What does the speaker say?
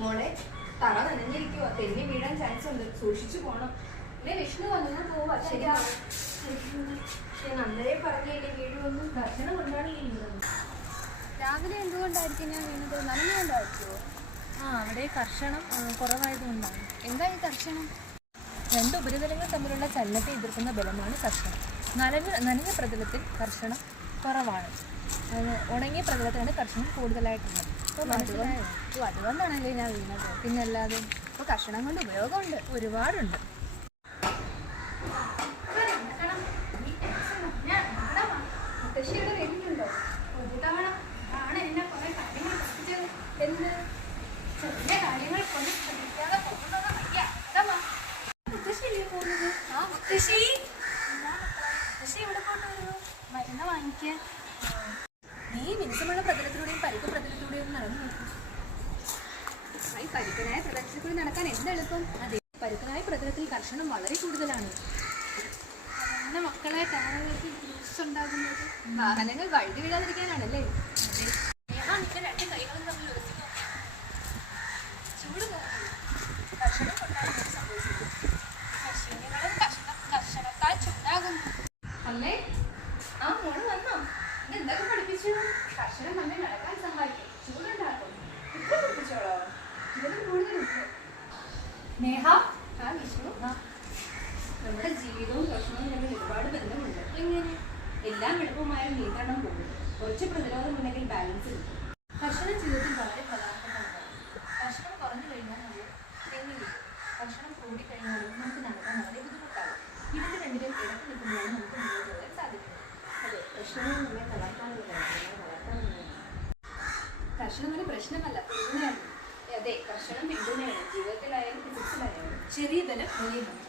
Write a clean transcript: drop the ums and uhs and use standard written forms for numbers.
മോളെ തറ നനഞ്ഞിരിക്കുവോ, തെന്നി വീഴാൻ ചാൻസ് ഉണ്ട്, സൂക്ഷിച്ചു പോണം. വിഷ്ണു വന്നു പോവാ. ശരി, നന്നരെ പറഞ്ഞില്ലേ വീഴുവൊന്നും. ഭക്ഷണം കൊണ്ടാണ് ഈ വീഴുന്നത്. രാവിലെ എന്തുകൊണ്ടായിരിക്കും ഞാൻ വീണത്? നനഞ്ഞുകൊണ്ടായിരിക്കുമോ? അവിടെ കർഷണം കുറവായതുകൊണ്ടാണ്. എന്താ ഈ കർഷണം? രണ്ട് ഉപരിതലങ്ങൾ തമ്മിലുള്ള ചലനത്തെ എതിർക്കുന്ന ബലമാണ് കർഷണം. നനഞ്ഞ പ്രതലത്തിൽ കർഷണം കുറവാണ്, ഉണങ്ങിയ പ്രതലത്തിലാണ് കർഷണം കൂടുതലായിട്ടുള്ളത്. അതുകൊണ്ടാണല്ലേ ഞാൻ വീണത്. പിന്നല്ലാതെ അപ്പോൾ കർഷണം കൊണ്ട് ഉപയോഗമുണ്ട്, ഒരുപാടുണ്ട്. മുത്തശ്ശിയുടെ വീട്ടിലുണ്ടോ? ഒരു തവണ ആണ് എന്നെ കുറെ കാര്യങ്ങൾ പഠിപ്പിച്ചത്. എന്ത് ചെറിയ കാര്യങ്ങൾ കൊണ്ട് ശ്രദ്ധിക്കാതെ പോകുന്നത് വയ്യ. മുത്തശ്ശിയല്ലേ പോകുന്നത്? ആ മുത്തശ്ശി എവിടെ കൊണ്ടുവരുന്നു? മരുന്ന് വാങ്ങിക്കാൻ. നീ മിനുസമുള്ള പ്രതലത്തിലൂടെയും പരുക്ക പ്രതലത്തിലൂടെയും നടന്നു നോക്കും. ഈ പരുക്കനായ പ്രതലത്തിൽ കൂടി നടക്കാൻ എന്തെളുപ്പം. അതെ, പരുക്കനായ പ്രതലത്തിൽ കർഷണം വളരെ കൂടുതലാണ്. അങ്ങനെ മക്കളെ ടയറുകൾക്ക് ജ്യൂസ് ഉണ്ടാകുന്നത് വാഹനങ്ങൾ വഴുതി വീഴാതിരിക്കാനാണല്ലേ? നിന്റെ രണ്ട് കൈകളും തമ്മിൽ ഉരസിക്കും. ചൂട് കർഷണം കൊണ്ടാണ് ഇത് സംഭവിച്ചത്. മനുഷ്യങ്ങളും കർഷണത്താൽ ചൂടാകുന്നു. അമ്മേ, ആ മോള് വന്നോ? ഇതെന്തൊക്കെ പഠിപ്പിച്ചു? കർഷണം നമ്മെ നടക്കാൻ സഹായിക്കും, ചൂടുണ്ടാക്കും. ഇത്ര പഠിപ്പിച്ചോളോ? ഇതിലും കൂടുതലുണ്ട്. നേഹ, ആ വിഷ്ണു, നമ്മുടെ ജീവിതവും കർഷണവും തമ്മിൽ ഒരുപാട് ബന്ധമുണ്ട്. എങ്ങനെ? എല്ലാം എളുപ്പമായ നിയന്ത്രണം പോകും. കുറച്ച് പ്രതിരോധം ഉണ്ടെങ്കിൽ ബാലൻസ് കിട്ടും. കർഷണം ജീവിതത്തിൽ വളരെ പ്രധാനപ്പെട്ടതാണ്. കർഷണം കുറഞ്ഞു കഴിഞ്ഞാൽ നമ്മൾ തെന്നി വീഴും. കർഷണം കൂടിക്കഴിഞ്ഞാലും നമുക്ക് നടക്കാൻ വളരെ ബുദ്ധിമുട്ടാകും. ഇതിന് രണ്ടിലും ഇടയ്ക്ക് നിൽക്കുമ്പോഴാണ് നമുക്ക് മുന്നോട്ട് പോകാൻ സാധിക്കുന്നത്. അതെ, കർഷണം നമ്മെ തളർത്താനുള്ള കർഷണം ഒരു പ്രശ്നമല്ല, പിന്തുണയാണ്. അതെ, കർഷണം പിന്തുണയാണ്, ജീവിതത്തിലായാലും ഫിസിക്സിലായാലും. ചെറിയ ബലം വലിയ ബലം.